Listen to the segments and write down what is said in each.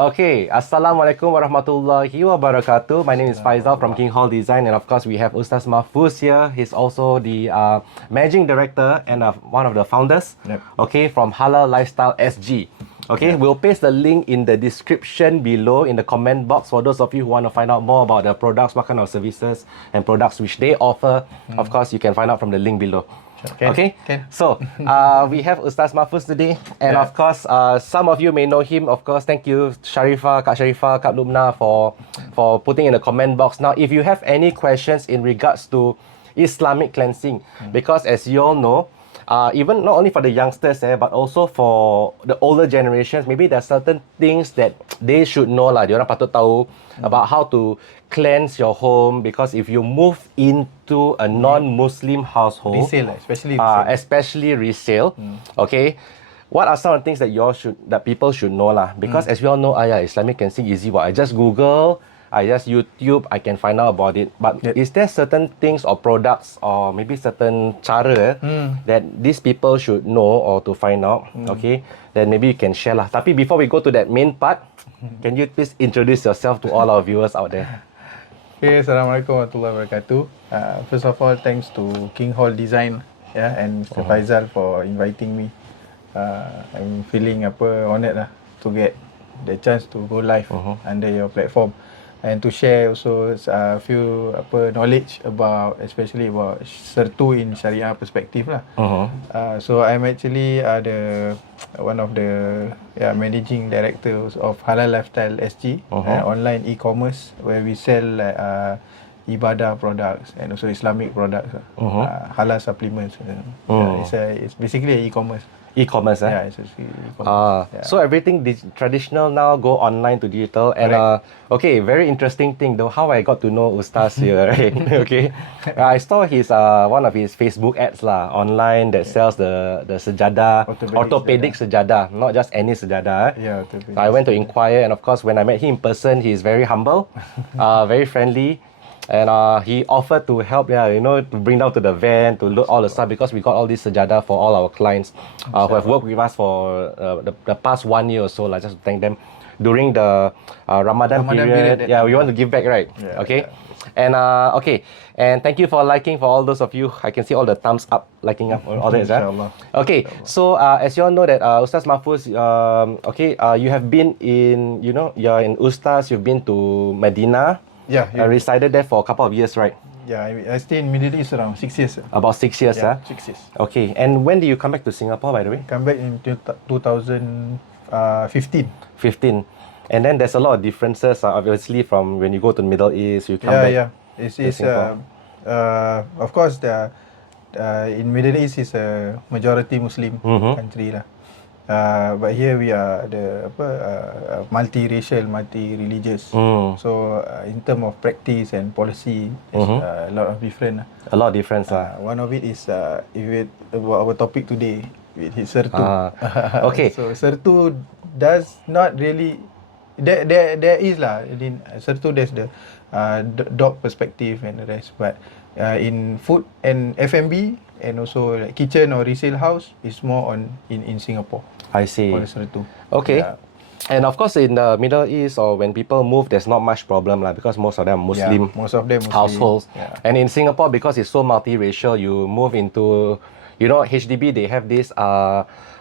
Okay, Assalamualaikum warahmatullahi wabarakatuh. My name is Faizal from 𝗜𝗦𝗟𝗧𝗨 Design, and of course we have Ustaz Mahfuz here. He's also the managing director and one of the founders. Yep. Okay, from Halal Lifestyle SG. Okay, we'll paste the link in the description below in the comment box for those of you who want to find out more about the products, what kind of services and products which they offer. Of course, you can find out from the link below. Okay. So we have Ustaz Mahfuz today, and of course some of you may know him. Of course, thank you Kak Sharifah, Kak Lubna for putting in the comment box. Now if you have any questions in regards to Islamic cleansing, because as you all know, even not only for the youngsters but also for the older generations, maybe there are certain things that they should know lah. Diorang patut tahu about how to cleanse your home, because if you move into a non-Muslim household, resale, especially resale, okay, what are some of the things that people should know lah? Because as we all know, Islamic cleansing easy. I just Google, I just YouTube, I can find out about it. But is there certain things or products or maybe certain cara that these people should know or to find out? Okay, then maybe you can share lah. Tapi before we go to that main part, can you please introduce yourself to all our viewers out there? Okay, Assalamualaikum warahmatullahi wabarakatuh. First of all, thanks to 𝗜𝗦𝗟𝗧𝗨 Design, and Mr. Faizal for inviting me. I'm feeling honored to get the chance to go live under your platform, and to share also a few knowledge about, especially about Certu in Syariah perspective lah. So I'm actually one of the managing directors of Halal Lifestyle SG, online e-commerce where we sell ibadah products and also Islamic products, halal supplements. It's basically an e-commerce. E-commerce, Yeah, it's e-commerce. So everything traditional now go online to digital, and okay, very interesting thing though, how I got to know Ustaz here, right? Okay, I saw his one of his Facebook ads lah online that sells the sejadah, orthopedic sejadah, not just any sejadah. So I went to inquire, and of course when I met him in person, he's very humble, very friendly. And he offered to help, to bring down to the van, to load all the stuff, because we got all this sejadah for all our clients who have worked with us for the past 1 year or so, just to thank them during the Ramadan period. We want to give back, right? And okay, and thank you for liking, for all those of you. I can see all the thumbs up, liking up, all that. Okay, so as you all know that Ustaz Mahfuz, you have been in, you're in Ustaz, you've been to Medina. Resided there for a couple of years, right? I stayed in Middle East around 6 years. About 6 years, 6 years. Okay, and when did you come back to Singapore, by the way? Come back in 2015. 15. And then there's a lot of differences, obviously, from when you go to the Middle East, you come back. It's of course, in Middle East is a majority Muslim country lah. But here we are multi-racial, multi-religious. So in terms of practice and policy, there's a lot of difference. A lot of difference. One of it is about our topic today, it is Certu. Okay. So Certu does not really. There is lah. In Certu there's the dog perspective and the rest, but in food and F&B and also like kitchen or resale house is more on in Singapore. I see. Certu. Okay. And of course in the Middle East, or when people move, there's not much problem lah, because most of them are Muslim, households. And in Singapore, because it's so multiracial, you move into, HDB, they have this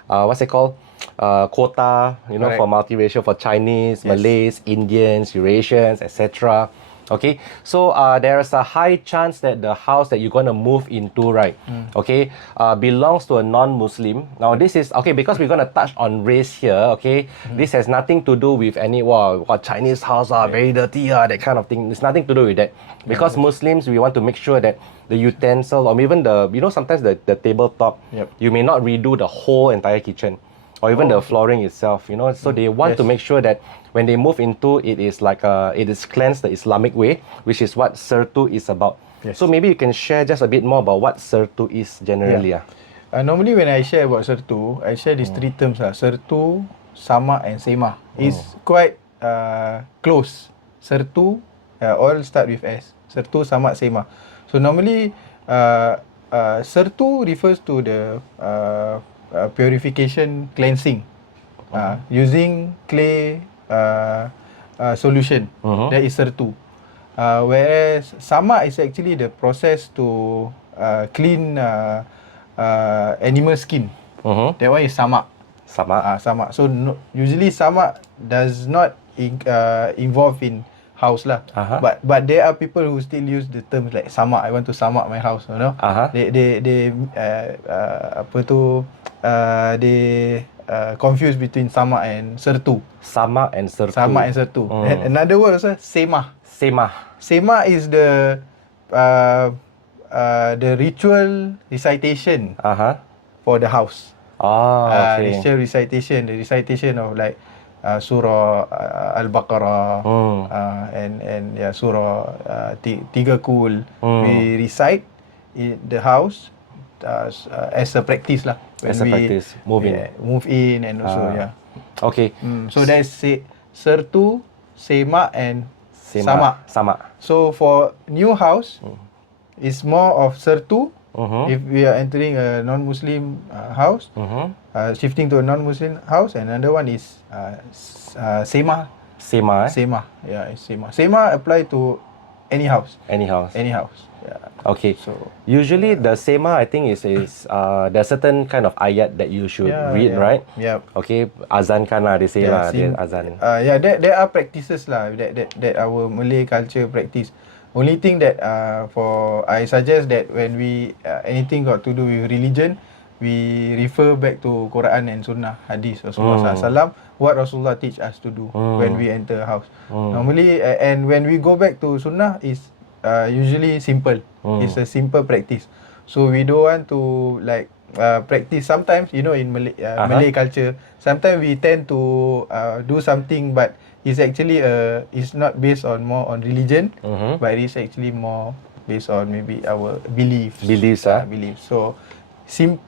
what's it called? Quota, for multiracial, for Chinese, Malays, Indians, Eurasians, etc. Okay, so there's a high chance that the house that you're going to move into, right, belongs to a non-Muslim. Now this is, because we're going to touch on race here, this has nothing to do with any, Chinese house are very dirty, that kind of thing. It's nothing to do with that. Because Muslims, we want to make sure that the utensil, or even the, sometimes the tabletop, you may not redo the whole entire kitchen, or even the flooring itself, so they want to make sure that when they move into it is like it is cleansed the Islamic way, which is what Certu is about. So maybe you can share just a bit more about what Certu is generally. Normally when I share about Certu, I share these three terms Certu, Sama and Sema. It's quite close. Certu all start with S. Certu, Sama, Sema. So normally Certu refers to the purification cleansing using clay solution. That is Sertu. Whereas 𝗦𝗧𝗏 is actually the process to clean animal skin. That one is 𝗦𝗏. 𝗦𝗏. So usually 𝗦𝗏 does not involve in house lah. But there are people who still use the terms like 𝗦𝗏. I want to 𝗦𝗏 my house, you know. They confuse between 𝗦𝗏 and Sertu. 𝗦𝗏 and Sertu. 𝗦𝗏 and Sertu. And another word also 𝗦𝗏. 𝗦𝗏 is the ritual recitation for the house. Ritual recitation, the recitation of like surah Al-Baqarah and surah 𝗦𝗘𝗥𝗧𝗨. We recite in the house as a practice lah. Practice, move in and also Okay. So that's Sertu, 𝗦𝗏 and 𝗦𝗏. So for new house, it's more of Sertu. If we are entering a non-Muslim house, shifting to a non-Muslim house, and another one is 𝗦𝗏. 𝗦𝗏. Yeah, it's 𝗦𝗏. 𝗦𝗏 apply to any house. Any house. Yeah. Okay. So usually the 𝗦𝗏, I think is there's certain kind of ayat that you should read, right? Yeah. Okay, azankan lah, they say lah, they azan. There are practices lah that our Malay culture practice. Only thing that I suggest that when we anything got to do with religion, we refer back to Quran and Sunnah, Hadith Rasulullah SAW, what Rasulullah teach us to do when we enter a house. Normally, and when we go back to Sunnah, is usually simple. It's a simple practice. So we don't want to like practice. Sometimes, you know, in Malay culture, sometimes we tend to do something, but it's actually it's not based on more on religion, but it's actually more based on maybe our beliefs. Beliefs. So simply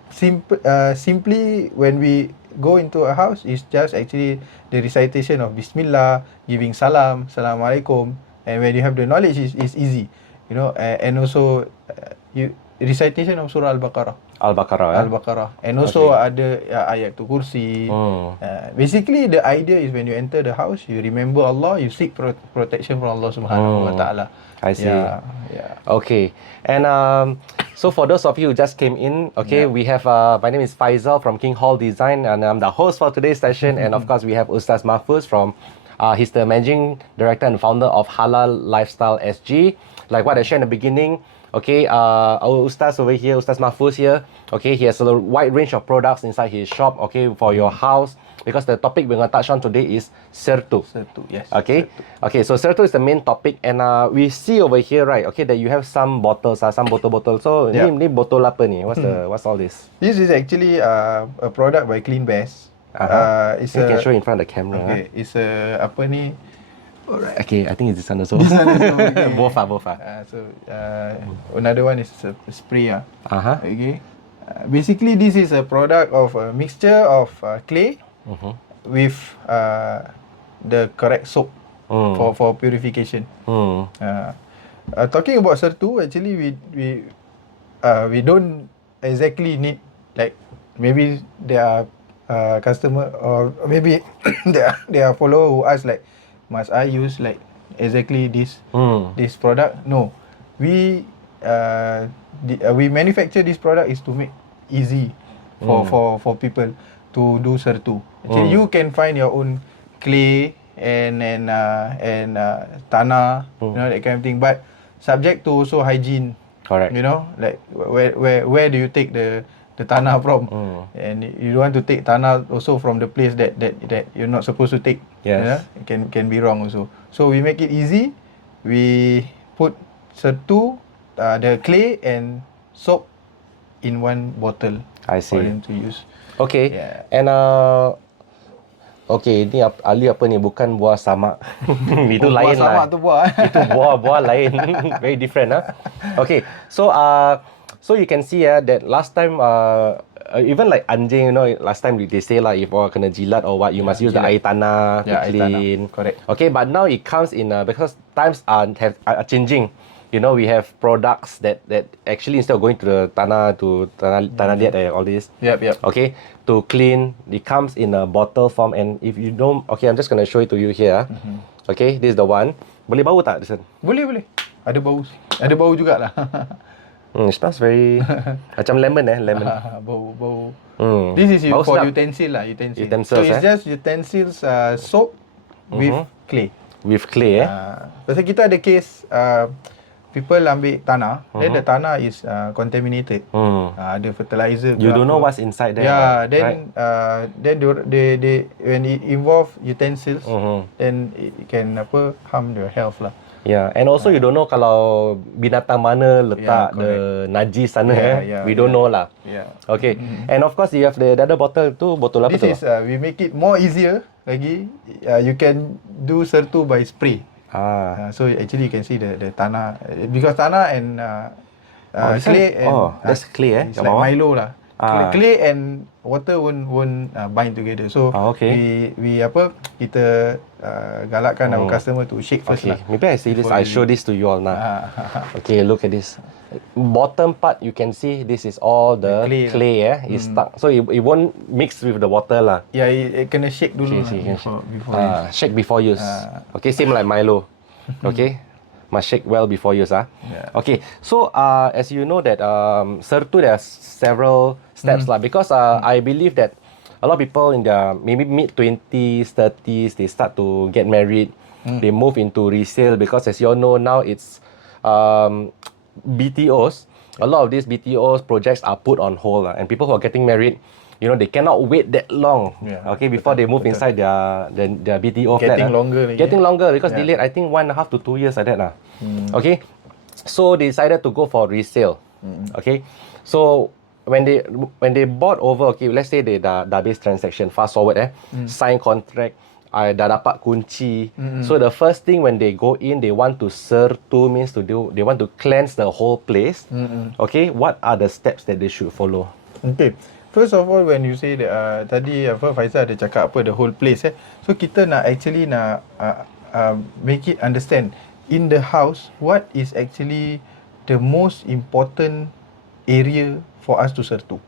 when we go into a house, it's just actually the recitation of Bismillah, giving salam, Assalamualaikum, and when you have the knowledge, it's easy, you know. And also recitation of Surah Al-Baqarah. And also ada ayatul kursi. Basically the idea is when you enter the house, you remember Allah, you seek protection from Allah Subhanahu wa Ta'ala. I see. Okay. And so for those of you who just came in, we have my name is Faisal from King Hall Design, and I'm the host for today's session. And of course we have Ustaz Mahfuz from he's the managing director and founder of Halal Lifestyle SG. Like what I shared in the beginning, our Ustaz over here, Ustaz Mahfuz here, he has a wide range of products inside his shop, for your house, because the topic we're going to touch on today is Sertu. Yes. Okay, so Sertu is the main topic, and we see over here, right, that you have some bottles, some bottle. So, ni botol apa ni? What's all this? This is actually a product by 𝗦𝗏𝗧𝗏. You can show in front of the camera. It's apa ni? Alright. Okay, I think it's this one also. Both. So another one is a spray. Okay. Basically, this is a product of a mixture of clay with the correct soap for purification. Talking about Sertu, actually we don't exactly need, like, maybe there are customer or maybe there are follower who ask like, must I use like exactly this product? No, we manufacture this product is to make easy for people to do Sertu. Actually, you can find your own clay and tanah, you know, that kind of thing. But subject to also hygiene. Correct. You know, like where do you take the tanah from? And you don't want to take tanah also from the place that you're not supposed to take. Yes. It can be wrong also. So we make it easy. We put Sertu, the clay and soap in one bottle. I see. For them to use. Okay. Yeah. And ni Ali apa ni, bukan buah samak. Itu lain lah. Samak tu buah. Itu buah lain. Very different Okay. So you can see that last time even like anjing, you know, last time they say lah, if kena jilat or what, you must use the air tanah to clean. Correct. Okay, but now it comes in because times are changing. we have products that actually instead of going to the tanah liat all this. Yep. Okay, to clean, it comes in a bottle form, and if you don't, okay, I'm just gonna show it to you here. Okay, this is the one. Boleh bau tak, Listen? Boleh. Ada bau jugalah. It smells very macam lemon. Bau. This is for utensil lah. Utensils, so it's just utensils, soap with clay. With clay, Pasal kita ada case people ambil tanah, then the tanah is contaminated. Ada fertilizer. You don't know what's inside there. Yeah, then they when it involve utensils, then it can harm the health lah. Yeah, and also you don't know kalau binatang mana letak the najis sana. We don't know lah. Yeah. Okay, and of course you have the other bottle tu, botol apa tu? This is we make it more easier lagi. You can do Certu by spray. So actually you can see the tanah, because tanah and clay and that's clay it's like Milo lah. Clay and water won't bind together. So kita galakkan our customer to shake first lah. Maybe I see this. I show this to you all now. Okay, look at this. Bottom part you can see this is all the clay is stuck, so it won't mix with the water lah. Yeah, it kena shake dulu before shake before use. Okay, same like Milo. Okay, must shake well before use. Okay, so as you know that Certu, there are several steps lah, because I believe that a lot of people in their maybe mid-20s, 30s, they start to get married. They move into resale, because as you all know now it's BTOs. A lot of these BTOs projects are put on hold, and people who are getting married, they cannot wait that long. Before they move inside their BTO flat. Getting longer because delayed, I think 1.5 to 2 years like that lah. Okay, so they decided to go for resale. Okay, so when they bought over, okay, let's say they dah habis transaction, fast forward sign contract, dah dapat kunci. So the first thing when they go in, they want to Certu, means they want to cleanse the whole place. Okay, what are the steps that they should follow? Okay, first of all, when you say that tadi Faizal ada cakap the whole place, so kita nak actually make it understand in the house what is actually the most important area for us to Certu.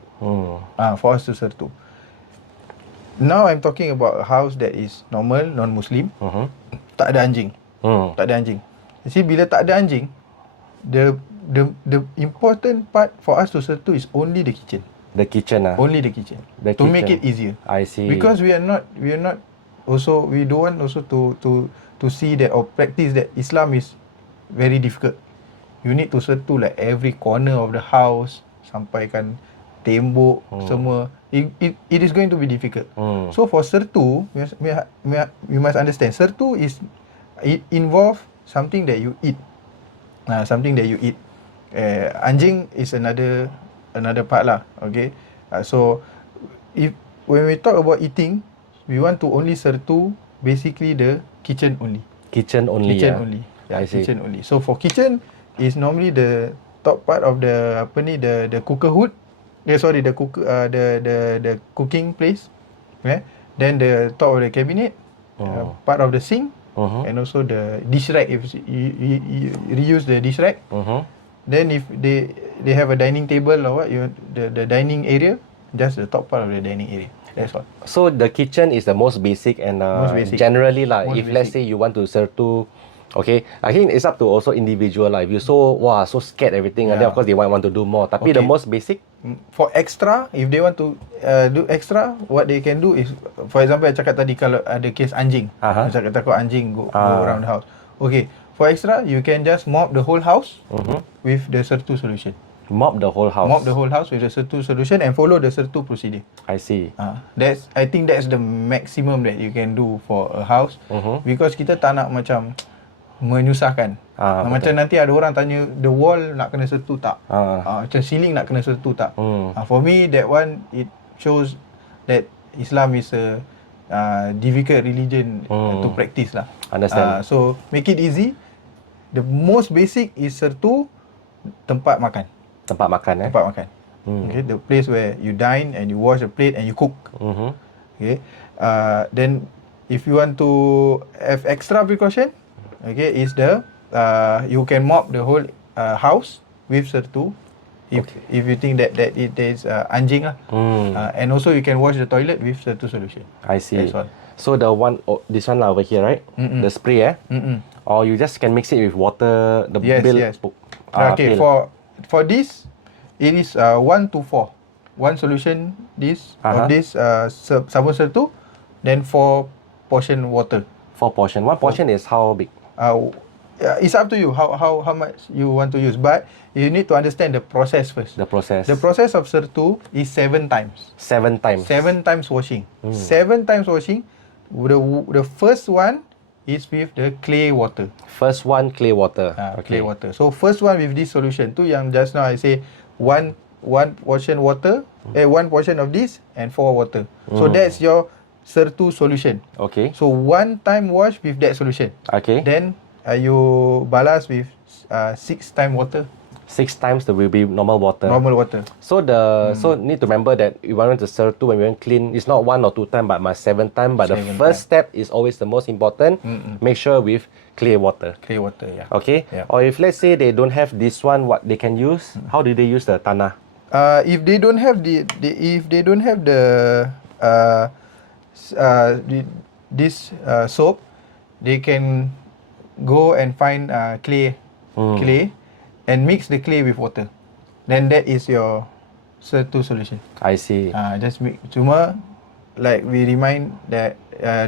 Now I'm talking about a house that is normal, non-Muslim. Tak ada anjing. Tak ada anjing. See, bila tak ada anjing, the important part for us to Certu is only the kitchen. The kitchen Only the kitchen. To make it easier. I see. Because we are not also, we don't want also to see that or practice that Islam is very difficult. You need to Certu like every corner of the house, sampaikan tembok semua. It is going to be difficult. So for Certu, we must understand, Certu it involve something that you eat. Anjing is another part lah. Okay, so when we talk about eating, we want to only Certu basically the kitchen only. Kitchen only. Yeah, kitchen only. So for kitchen is normally the top part of the the cooker hood. The cooking place. Then the top of the cabinet, part of the sink, and also the dish rack. If you reuse the dish rack, then if they have a dining table or what, the dining area, just the top part of the dining area. That's all. So the kitchen is the most basic, and generally lah, if let's say you want to Certu, okay, I think it's up to also individual lah. If you so scared everything, and then of course they want to do more. Tapi the most basic. For extra, if they want to do extra, what they can do is, for example, I cakap tadi kalau ada case anjing, macam takut anjing go around the house. Okay, for extra, you can just mop the whole house with the Certu solution. Mop the whole house. Mop the whole house with the Certu solution and follow the Certu procedure. I see. I think that's the maximum that you can do for a house, because kita tak nak macam menyusahkan. Macam nanti ada orang tanya, the wall nak kena Certu tak? Macam ceiling nak kena Certu tak? For me, that one, it shows that Islam is a difficult religion to practice lah. Understand. So make it easy. The most basic is Certu tempat makan. Tempat makan. Okay, the place where you dine and you wash the plate and you cook. Okay. Then if you want to have extra precaution, okay, is the you can mop the whole house with Sertu. If you think that it is anjing lah. And also you can wash the toilet with Sertu solution. I see. That's all. So the one, this one over here, right? The spray, or you just can mix it with water. The bill. Yes. Okay. For this, it is 1 to 4. One solution of this sabun Sertu, then 4 portion water. 4 portion. One portion is how big? It's up to you how much you want to use, but you need to understand the process first. The process. The process of Sertu is 7 times. 7 times. 7 times washing. 7 times washing. The first one is with the clay water. First one clay water. Clay water. So first one with this solution. Tu yang just now I say one portion water, 1 portion of this and 4 water. So that's your Sertu solution. Okay. So 1 time wash with that solution. Okay. Then you balas with 6 time water. 6 times there will be normal water. Normal water. So so need to remember that if you want to Sertu when we want clean, it's not 1 or 2 times, but must 7 times. But the first step is always the most important. Make sure with clear water. Clear water, yeah. Okay. Yeah. Or if let's say they don't have this one, what they can use? How do they use the tanah? If they don't have this soap, they can go and find clay and mix the clay with water. Then that is your Sertu solution. I see. Just make. Cuma like we remind that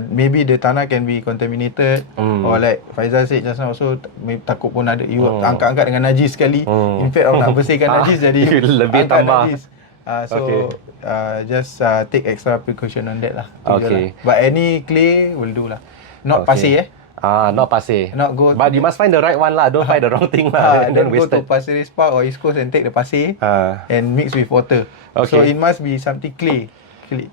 maybe the tanah can be contaminated, or like Faizal said just now also, takut pun ada you angkat-angkat dengan najis sekali. In fact nak bersihkan najis jadi lebih tambah najis. Just take extra precaution on that lah. Okay. But any clay will do lah. Not pasir not pasir. Not go. But you must find the right one lah. Don't find the wrong thing lah. Then go to Pasir Ris Park or East Coast and take the pasir and mix with water. Okay. So it must be something clay. Clay.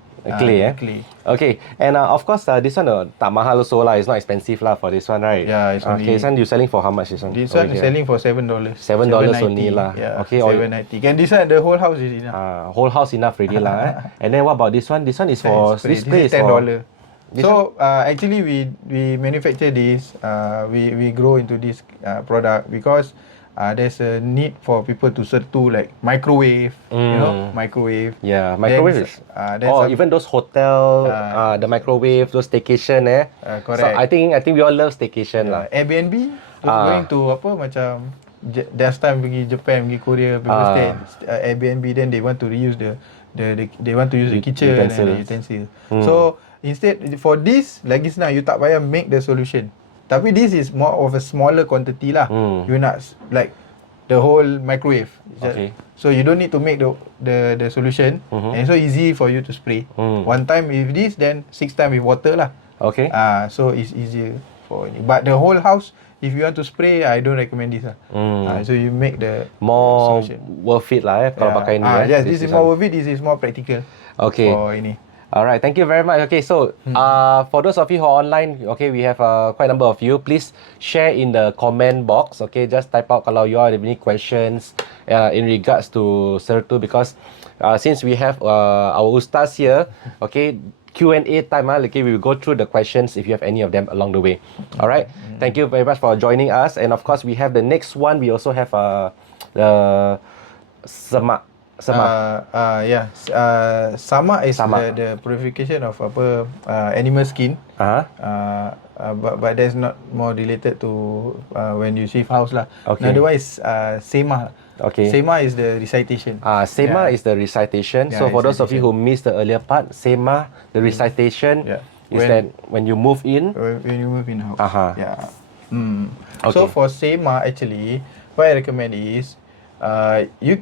Okay. And of course, this one tak mahal also lah. It's not expensive lah for this one, right? Yeah, it's only. Okay, this one you selling for how much? This one is selling for $7. $7 only lah. Yeah, okay, $7.90. Can this one the whole house is enough? Whole house enough already lah. And then what about this one? This one is for this spray is $10. So actually we manufacture this. We grow into this product because there's a need for people to Sertu like microwave. Microwave. Yeah, microwave. Even those hotel, the microwave, those staycation. Correct. So I think we all love staycation lah. Airbnb going to macam last time pergi Japan, pergi Korea, people stay Airbnb, then they want to reuse they want to use the kitchen and the utensil. So instead for this lagi senang, you tak payah make the solution. Tapi this is more of a smaller quantity lah. You not like the whole microwave. Okay. So you don't need to make the solution, and so easy for you to spray. 1 time with this, then 6 time with water lah. Okay. So it's easier for you. But the whole house, if you want to spray, I don't recommend this lah. So you make the more solution. worth it lah kalau pakai ni. Yes, this is more worth it. This is more practical. Okay. For ini. Alright, thank you very much. Okay, so for those of you who are online, okay, we have quite a number of you. Please share in the comment box. Okay, just type out kalau you have any questions in regards to Sertu, because since we have our Ustaz here, okay, Q&A time. Okay, we will go through the questions if you have any of them along the way. Alright, thank you very much for joining us. And of course, we have the next one. We also have the 𝗦𝗦𝗟𝗧𝗨. Sama is the purification of animal skin. But that's not more related to when you shift house lah. Okay. Another one is 𝗦𝗦𝗟𝗧𝗨. Okay. 𝗦𝗦𝗟𝗧𝗧𝗧 is the recitation. 𝗦𝗦𝗟𝗧𝗧𝗧 is the recitation. So for those of you who missed the earlier part, 𝗦𝗦𝗟𝗧𝗧𝗧, the recitation is that when you move in. When you move in house. Yeah. Okay. So for 𝗦𝗦𝗟𝗧𝗧𝗧 actually, what I recommend is you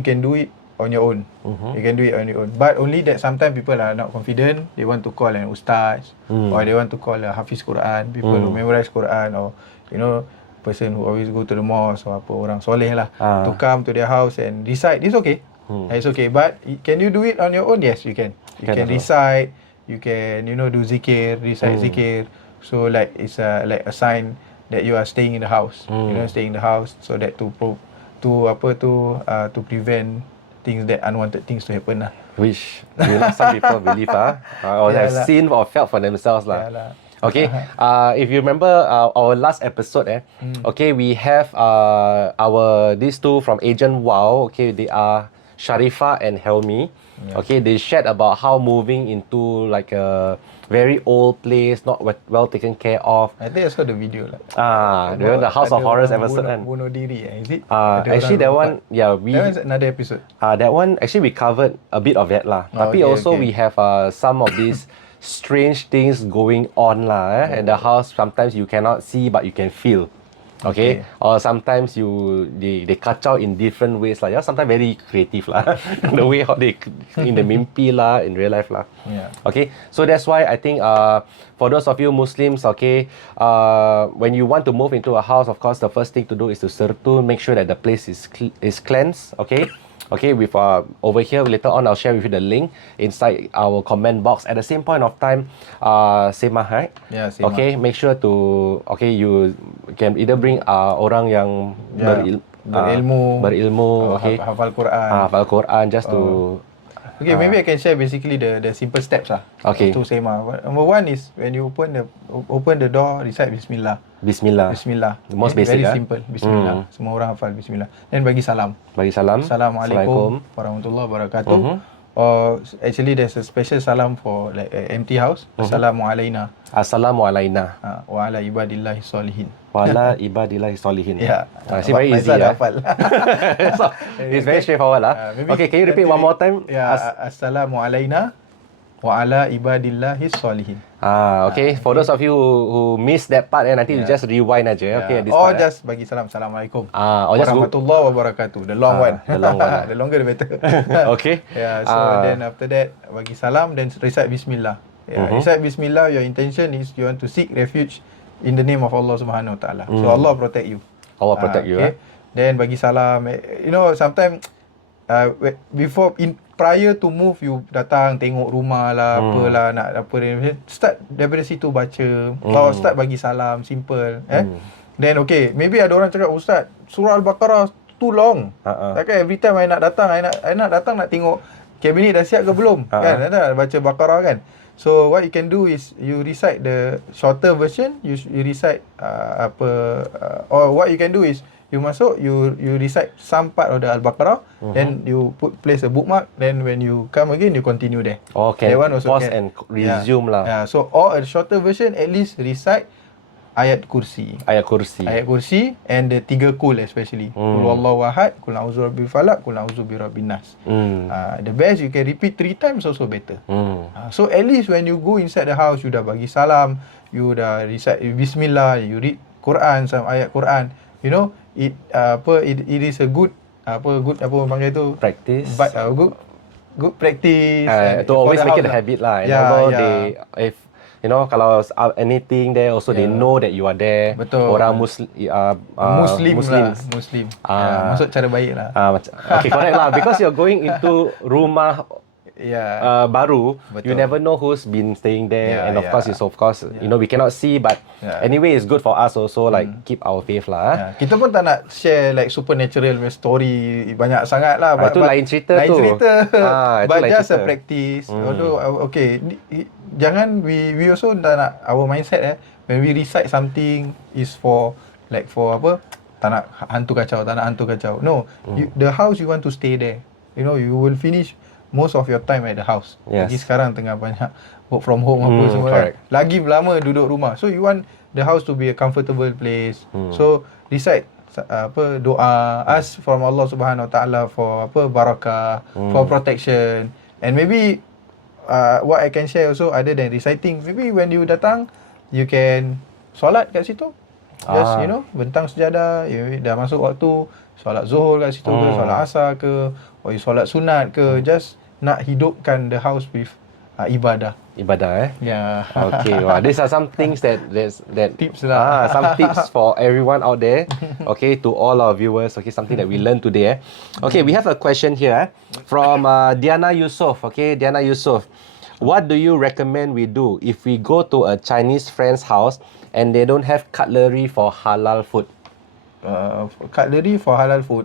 can do it on your own. You can do it on your own. But only that sometimes people are not confident. They want to call an Ustaz, or they want to call a Hafiz Quran, people who memorize Quran, or person who always go to the mosque, or orang soleh lah, to come to their house and recite. It's okay. It's okay. But can you do it on your own? Yes, you can. You can recite. You can do zikir, recite zikir. So like it's like a sign that you are staying in the house. Staying in the house, so that to prevent things that unwanted things to happen lah. Which some people believe or have seen or felt for themselves lah. Okay. If you remember our last episode, okay, we have these two from Agent Wow. Okay, they are Sharifah and Helmi. Yeah. Okay, they shared about how moving into like a very old place, not well taken care of. I think I saw the video lah. The House of Horrors episode kan. Bunuh diri, is it? Actually that one, that one's another episode. That one actually we covered a bit of that lah. Tapi also we have some of these strange things going on lah. And the house sometimes you cannot see but you can feel. Okay. Or sometimes they kacau in different ways lah. Yeah, sometimes very creative lah. The way how they in the mimpi lah, in real life lah. Yeah. Okay. So that's why I think for those of you Muslims, okay, when you want to move into a house, of course the first thing to do is to Sertu, make sure that the place is cleansed. Okay. Okay, with over here later on I'll share with you the link inside our comment box. At the same point of time, semah, right? Yeah, semah. Okay, make sure to you can either bring orang yang berilmu, okay, hafal Quran. Hafal Quran just to. Okay, maybe I can share basically the simple steps lah. Okay. To semah. Number one is when you open the door, recite Bismillah. Bismillah. The most basic. Very simple. Bismillah. Semua orang hafal Bismillah. Then bagi salam. Assalamualaikum warahmatullahi wabarakatuh. Actually there's a special salam for like empty house. Assalamualaikum. Assalamualaikum. Wa ala ibadillahi sholihin. Wa ala ibadillahi sholihin. Yeah. It's very easy. So, it's very straightforward lah. Okay, can you repeat one more time? Yeah. Assalamualaikum wa ala ibadillahi sholihin. Okay. For those of you who missed that part, nanti you just rewind aja. Okay. This part, just bagi salam. Assalamualaikum. Warahmatullahi wabarakatuh. The long one. The long one. The longer the better. Okay. Yeah. So then after that bagi salam, then recite Bismillah. Yeah. Recite Bismillah. Your intention is you want to seek refuge in the name of Allah Subhanahu Wa Taala. So Allah protect you. Allah protect you. Okay. Then bagi salam. You know, sometimes prior to move, you datang tengok rumah lah, apalah, nak apa renovation, start daripada situ baca, or start bagi salam, simple. Then okay, maybe ada orang cakap, Ustaz, surah Al-Baqarah too long. Takkan every time I nak datang nak tengok kabinet dah siap ke belum, kan? Ada baca Baqarah kan. So what you can do is you recite the shorter version, you recite or what you can do is you masuk, you recite some part of the Al-Baqarah, then you place a bookmark, then when you come again, you continue there. Okay, pause and resume lah. Yeah, so or a shorter version, at least recite ayat kursi. Ayat kursi and the 3 kul especially. Qul huwallahu ahad, qul a'udzu birabbil falaq, qul a'udzu birabbin nas. The best you can repeat 3 times also better. So at least when you go inside the house, you dah bagi salam, you dah recite Bismillah, you read Quran, some ayat Quran. You know, it is a good panggil tu practice, but good practice to always make it a habit lah. They, if you know, kalau anything there also they know that you are there. Betul. Orang Muslim. Maksud cara baik lah. Okay, correct lah, because you're going into rumah baru. Betul. You never know who's been staying there, and of course you know, we cannot see, but anyway it's good for us also, like keep our faith lah. Kita pun tak nak share like supernatural story banyak sangat lah, itu lain cerita tu. But just a practice. Although okay, jangan we also tak nak our mindset when we recite something is for apa, tak nak hantu kacau. No, the house you want to stay there. You know, you will finish most of your time at the house. Lagi sekarang tengah banyak work from home apa semua kan. Lagi lama duduk rumah. So you want the house to be a comfortable place. So recite doa, ask from Allah Subhanahu Wa Taala for barakah, for protection. And maybe what I can share also other than reciting, maybe when you datang, you can solat kat situ. Just you know, bentang sejadah, dah masuk waktu solat Zuhur kat situ ke, solat Asar ke, or you solat sunat ke, just nak hidupkan the house with ibadah. Yeah. Okay. Wow. These are some things that tips lah. Some tips for everyone out there. Okay, to all our viewers. Okay, something that we learned today. Okay, we have a question here from Diana Yusof. Okay, Diana Yusof. What do you recommend we do if we go to a Chinese friend's house and they don't have cutlery for halal food? Cutlery for halal food.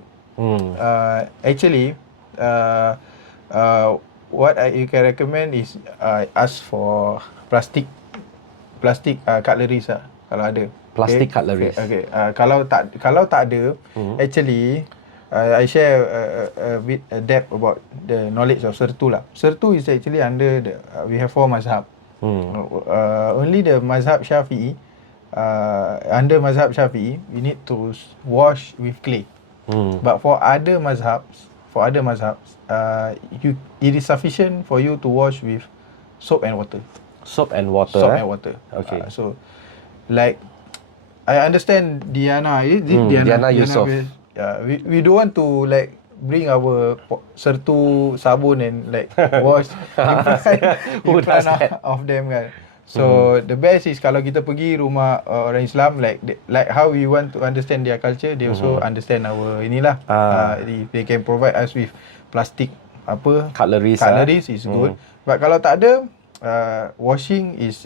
Actually, what you can recommend is ask for plastic plastic cutleries lah, kalau ada. Plastic cutleries. Okay. Kalau tak ada, actually I share a bit depth about the knowledge of Sertu lah. Sertu is actually under we have 4 mazhab. Only the mazhab Syafi'i, under mazhab Syafi'i, we need to wash with clay. But for other mazhabs, it is sufficient for you to wash with soap and water. Soap and water. Soap and water. Okay. So, like, I understand Diana. Diana Yusof. We don't want to like bring our Sertu sabun and like wash in front of them kan. So the best is kalau kita pergi rumah orang Islam, like how we want to understand their culture, they also understand our inilah. They can provide us with plastic cutleries is good. But kalau tak ada, washing is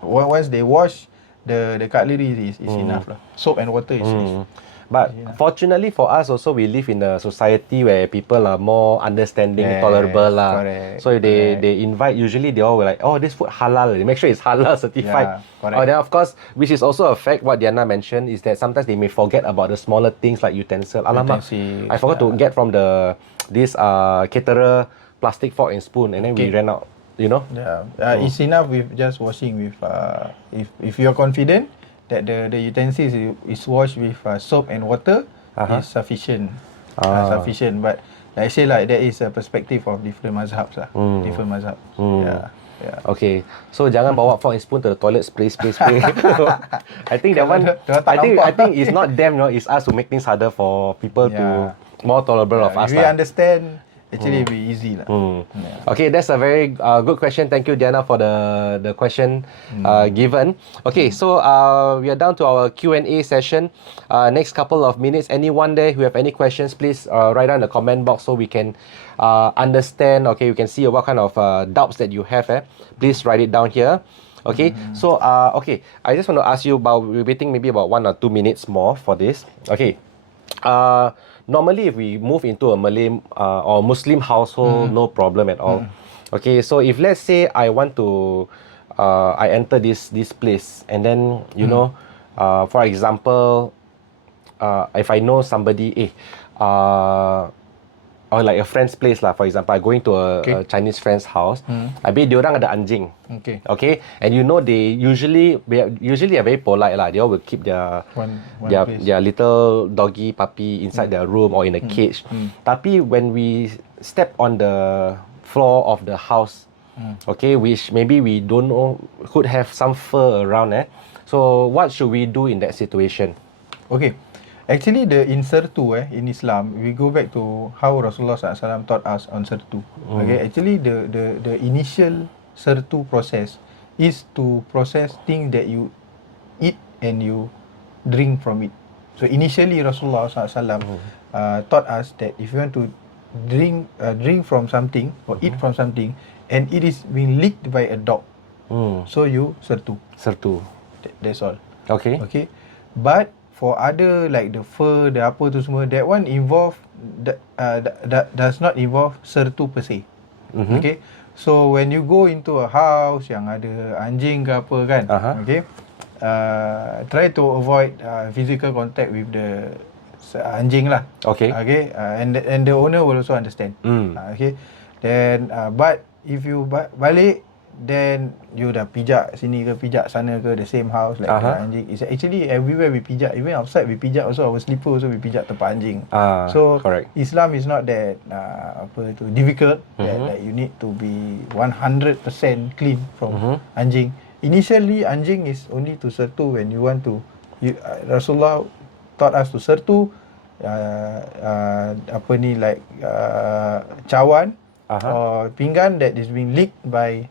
once they wash the cutlery is enough lah. Soap and water is But fortunately for us also, we live in a society where people are more understanding, tolerable lah. So if they invite, usually they all will like, oh, this food halal. They make sure it's halal certified. Then of course, which is also a fact, what Diana mentioned, is that sometimes they may forget about the smaller things like utensil. Alamak, I forgot to get from this caterer plastic fork and spoon, and then we ran out. You know? It's enough with just washing with if you're confident that the utensils is washed with soap and water, is sufficient. Sufficient. But like I say, like there is a perspective of different mazhabs lah. Different mazhabs. Okay. So jangan bawa fork and spoon to the toilet, spray. I think that one. I think it's not them, no. It's us who make things harder for people to more tolerable of us. If we understand, actually it'll be easy lah. Okay, that's a very good question. Thank you, Diana, for the question given. Okay, so we are down to our Q&A session. Next couple of minutes. Anyone there who have any questions, please write down in the comment box so we can understand. Okay, we can see what kind of doubts that you have. Please write it down here. Okay, so okay, I just want to ask you about, we're waiting maybe about 1 or 2 minutes more for this. Okay. Normally, if we move into a Malay or Muslim household, no problem at all. Okay, so if let's say I want to, I enter this place, and then you know, for example, if I know somebody, or like a friend's place lah, for example, I going to a Chinese friend's house, habis diorang ada anjing. Okay, and you know they usually are very polite lah. They all will keep their little doggy puppy inside their room or in a cage. Tapi when we step on the floor of the house, okay, which maybe we don't know, could have some fur around. So what should we do in that situation? Okay. Actually, in Certu, in Islam, we go back to how Rasulullah SAW taught us on Certu. Okay, actually, the initial Certu process is to process things that you eat and you drink from it. So initially, Rasulullah SAW taught us that if you want to drink from something or eat from something, and it is being licked by a dog, so you Certu. That's all. Okay. But for other like the fur, the apa tu semua, that one does not involve Certu per se. Okay. So when you go into a house yang ada anjing ke apa kan, okay, try to avoid physical contact with the anjing lah. Okay. And the owner will also understand. Okay. Then but if you balik, then you dah pijak sini ke pijak sana ke, the same house like anjing. It's actually everywhere we pijak, even outside we pijak also, our slipper also we pijak tempat anjing. So correct. Islam is not that difficult that you need to be 100% clean from anjing. Initially anjing is only to Certu when you want to Rasulullah taught us to Certu like cawan or pinggan that is being licked by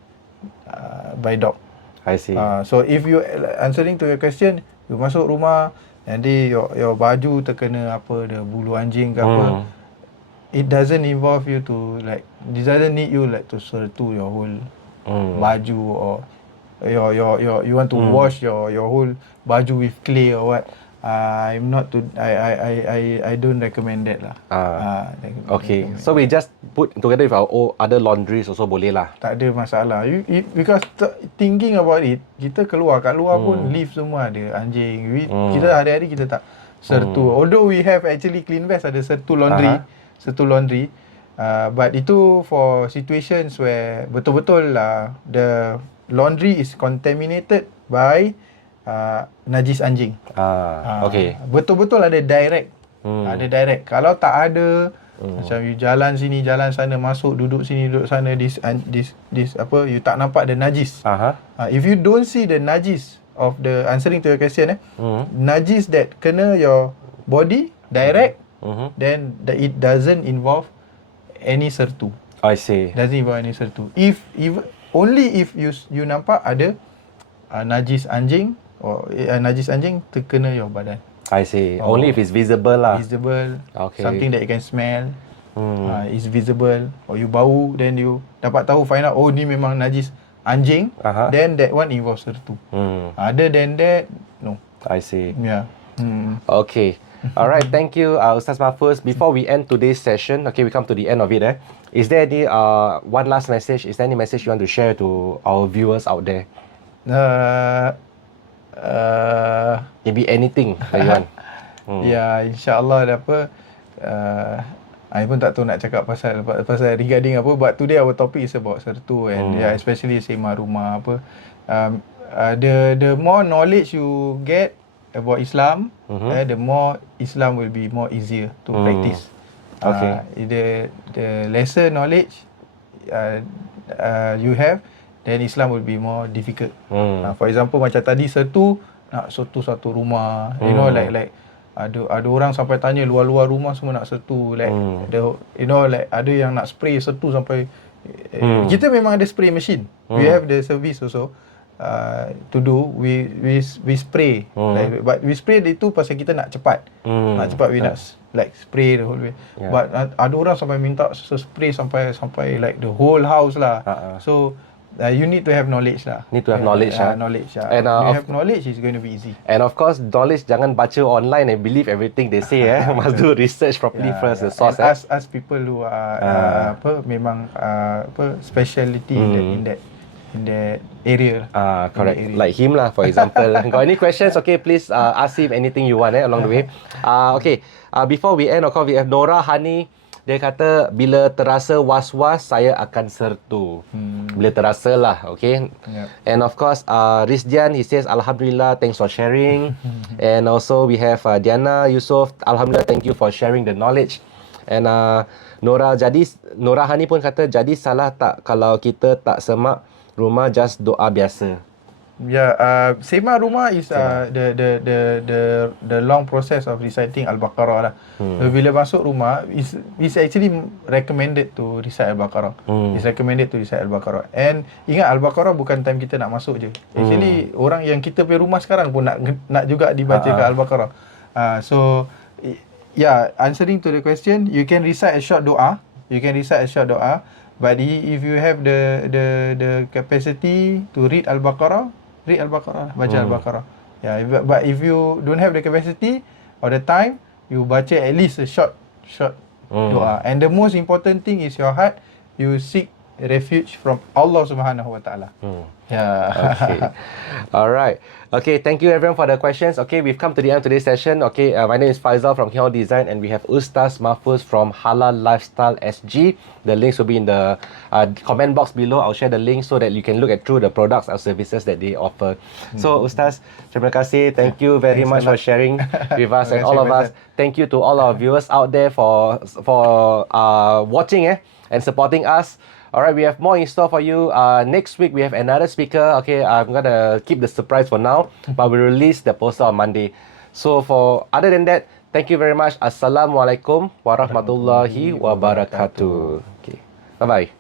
dog. I see. So if you answering to your question, you masuk rumah, nanti your baju terkena the bulu anjing ke apa, it doesn't involve you to like, it doesn't need you like to Certu your whole baju, or you want to wash your whole baju with clay or what. I'm not to I don't recommend that lah. Okay. So we just put together with our other laundries also boleh lah. Tak ada masalah. Because thinking about it, kita kat luar pun lift semua ada anjing. Kita hari-hari kita tak Sertu. Although we have actually Clean Vest ada Sertu laundry, but itu for situations where betul-betul the laundry is contaminated by najis anjing. Okay. Betul-betul ada direct. Ada direct. Kalau tak ada macam you jalan sini, jalan sana, masuk duduk sini, duduk sana, this apa, you tak nampak the najis. If you don't see the najis of the answering to your question, najis that kena your body direct, then it doesn't involve any sertu. I see. Doesn't involve any sertu. Only if you nampak ada najis anjing or najis anjing terkena your badan. I see. Only if it's visible lah. Visible. Okay. Something that you can smell. Is visible. Or you bau, then you dapat tahu, find out, oh ni memang najis anjing. Then that one involves sertu. Other than that, no. I see. Yeah. Okay. Alright, thank you, Ustaz Mahfuz. Before we end today's session, okay, we come to the end of it. Is there any one last message? Is there any message you want to share to our viewers out there? Maybe anything that you want. Ya, insyaAllah ada apa. I pun tak tahu nak cakap pasal regarding apa. But today our topic is about Sertu and especially sema rumah apa. The more knowledge you get about Islam, the more Islam will be more easier to practice. Okay. The lesser knowledge you have, then Islam will be more difficult. For example, macam tadi Sertu, nak sertu satu rumah, you know, like ada orang sampai tanya luar-luar rumah semua nak sertu, like ada yang nak spray sertu sampai kita memang ada spray machine. We have the service also to do. We spray, but we spray itu pasal kita nak cepat, we nak like spray the whole way. But ada orang sampai minta spray sampai like the whole house lah. So you need to have knowledge lah. Need to have knowledge. Knowledge. And you have knowledge, it's going to be easy. And of course, knowledge jangan baca online and believe everything they say. Must do research properly first, the source. Ask people who are memang speciality in that area. Correct. Area. Like him lah, for example. Got any questions? Okay, please ask him anything you want along the way. Okay. Before we end, of course, we have Nora Hani. Dia kata, bila terasa was-was, saya akan sertu. Bila terasa lah, okay? And of course, Rizdian, he says, Alhamdulillah, thanks for sharing. And also, we have Diana Yusof, Alhamdulillah, thank you for sharing the knowledge. And Nora Hani pun kata, jadi salah tak kalau kita tak semak rumah, just doa biasa? Sema rumah is the long process of reciting Al-Baqarah lah. Bila masuk rumah, is actually recommended to recite Al-Baqarah. It's recommended to recite Al-Baqarah. And ingat, Al-Baqarah bukan time kita nak masuk je. Actually, orang yang kita punya rumah sekarang pun nak juga dibacakan Al-Baqarah. So, answering to the question, you can recite a short doa. But if you have the capacity to read Al-Baqarah, baca Al-Baqarah. But if you don't have the capacity or the time, you baca at least a short doa. And the most important thing is your heart. You seek refuge from Allah Subhanahu Wa Taala. Okay. Alright. Okay, thank you everyone for the questions. Okay, we've come to the end of today's session. Okay, my name is Faizal from 𝗦𝗘𝗥𝗧𝗨 Design, and we have Ustaz Mahfuz from Halal Lifestyle SG. The links will be in the comment box below. I'll share the link so that you can look through the products or services that they offer. So Ustaz, terima kasih. Thank you very much for sharing with us and all of us. Thank you to all our viewers out there for watching and supporting us. Alright, we have more in store for you. Next week, we have another speaker. Okay, I'm going to keep the surprise for now, but we'll release the poster on Monday. So, other than that, thank you very much. Assalamualaikum warahmatullahi wabarakatuh. Okay, bye-bye.